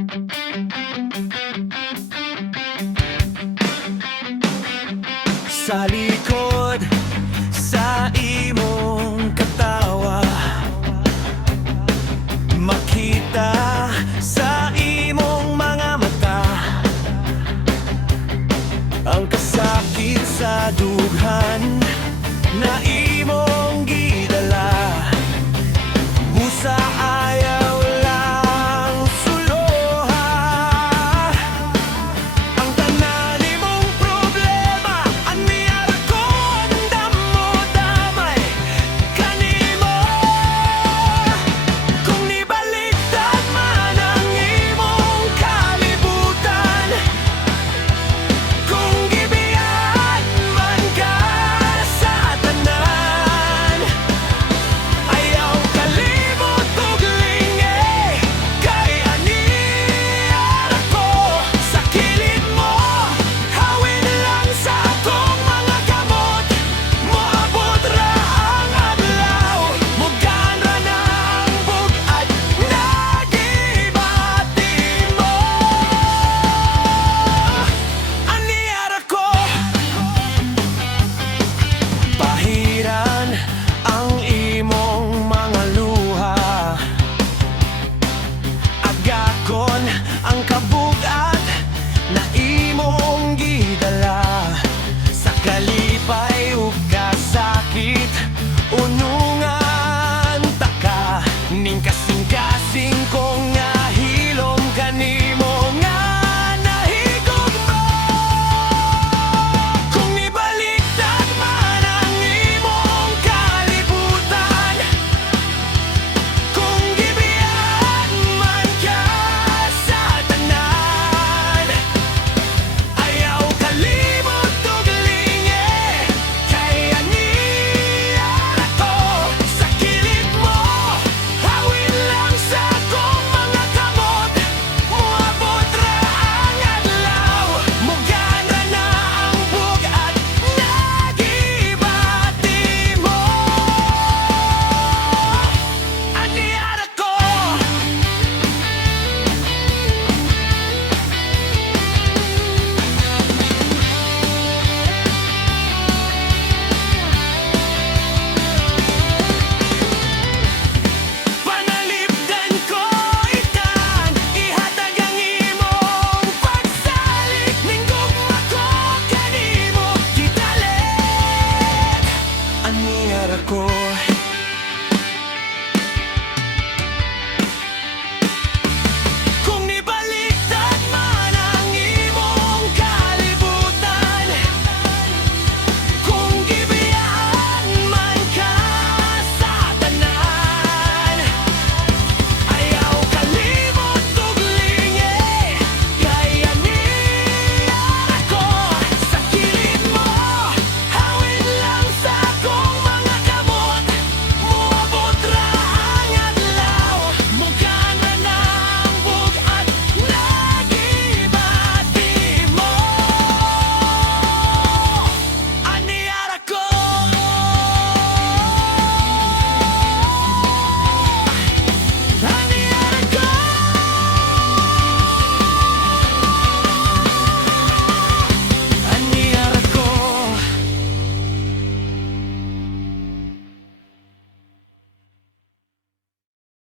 Sa likod, sa imong katawa, makita sa imong mga mata ang kasakit sa dughan na imong gidala. Busa ayaw lang suluha ang tanan imong problema. Aniyara ko andam mo damay kanimo. Kung nibaligtad man ang imong kalibutan, kung gibiyan man ka sa tanan, ayaw kalimot ug lingi. Kay aniyara ko sa kilid mo, hawin lang sa akong mga kamot. Moabot ra ang adlaw, mugaan ra na ang bug-at nagibati mo. Aniyara ko, pahiran ang imong mga luha, agakon